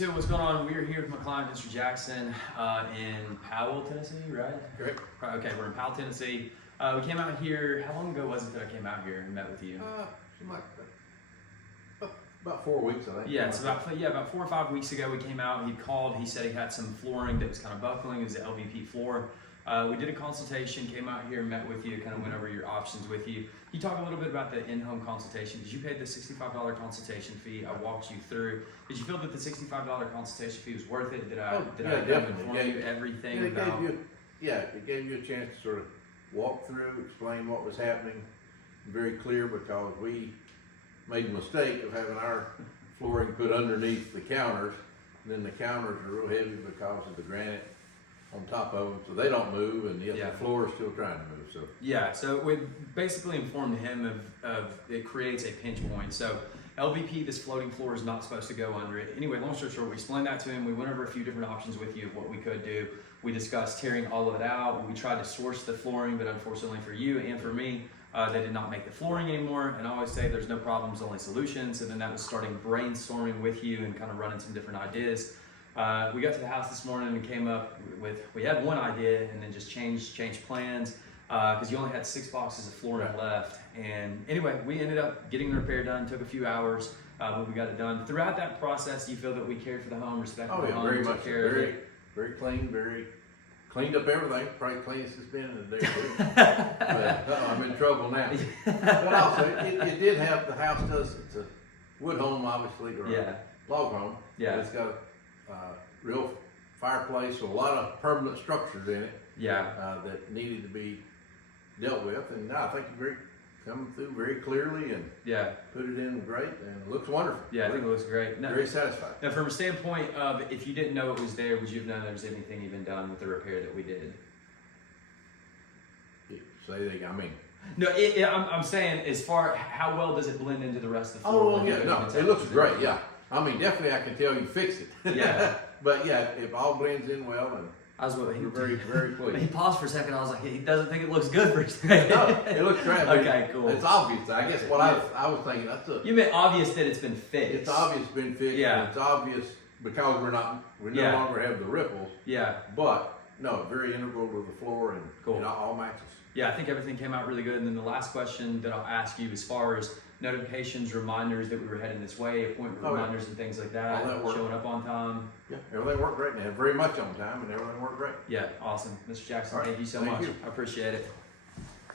So what's going on? We're here with my client, Mr. Jackson, in Powell, Tennessee, right? Correct. Okay, we're in Powell, Tennessee. We came out here, how long ago was it that I came out here and met with you? About 4 weeks, I think. Yeah, it's about 4 or 5 weeks ago we came out. He called, he said he had some flooring that was kind of buckling. It was the LVP floor. We did a consultation, came out here, met with you, kind of went over your options with you. You talk a little bit about the in-home consultation because you paid the $65 consultation fee. I walked you through. Did you feel that the $65 consultation fee was worth it? Did I definitely inform you everything it about? it gave you a chance to sort of walk through, explain what was happening, very clear, because we made the mistake of having our flooring put underneath the counters. And then the counters are real heavy because of the granite on top of them, so they don't move, and yet the floor is still trying to move. So so we basically informed him of it creates a pinch point. So LVP, this floating floor, is not supposed to go under it. Anyway, long story short, we explained that to him. We went over a few different options with you of what we could do. We discussed tearing all of it out. We tried to source the flooring, but unfortunately for you and for me, they did not make the flooring anymore. And I always say there's no problems, only solutions. And then that was starting brainstorming with you and kind of running some different ideas. We got to the house this morning and came up with, we had one idea and then just changed plans because you only had 6 boxes of flooring left. And anyway, we ended up getting the repair done. Took a few hours, but we got it done. Throughout that process, do you feel that we cared for the home, respected the home, very took much, care of it? very clean, very cleaned up everything. Probably cleanest it's been in a day or two. But I'm in trouble now. But also, it did have, the house does, it's a wood home, obviously, or a log home. Yeah. But it's got a real fireplace, so a lot of permanent structures in it. That needed to be dealt with, and I think you come through very clearly and put it in great, and it looks wonderful. Yeah, I think it looks great. Now, very satisfied. Now, from a standpoint of if you didn't know it was there, would you have known there was anything even done with the repair that we did? No, I'm saying as far how well does it blend into the rest of the floor? Oh, well, yeah, no, it looks great. Yeah, I mean, definitely, I can tell you fixed it. Yeah, but yeah, it all blends in well, and I was very pleased. He paused for a second. I was like, he doesn't think it looks good for a second. No, it looks great. Okay, cool. It's obvious. I guess what I was thinking. You meant obvious that it's been fixed. It's obvious it's been fixed. Yeah. And it's obvious because we no longer have the ripples. Yeah. But no, very integral to the floor, and cool. All matches. Yeah, I think everything came out really good. And then the last question that I'll ask you, as far as notifications, reminders that we were heading this way, appointment reminders and things like that, showing up on time. Yeah, everything worked great, man. Very much on time, and everything worked great. Yeah, awesome. Mr. Jackson, thank you so much. I appreciate it.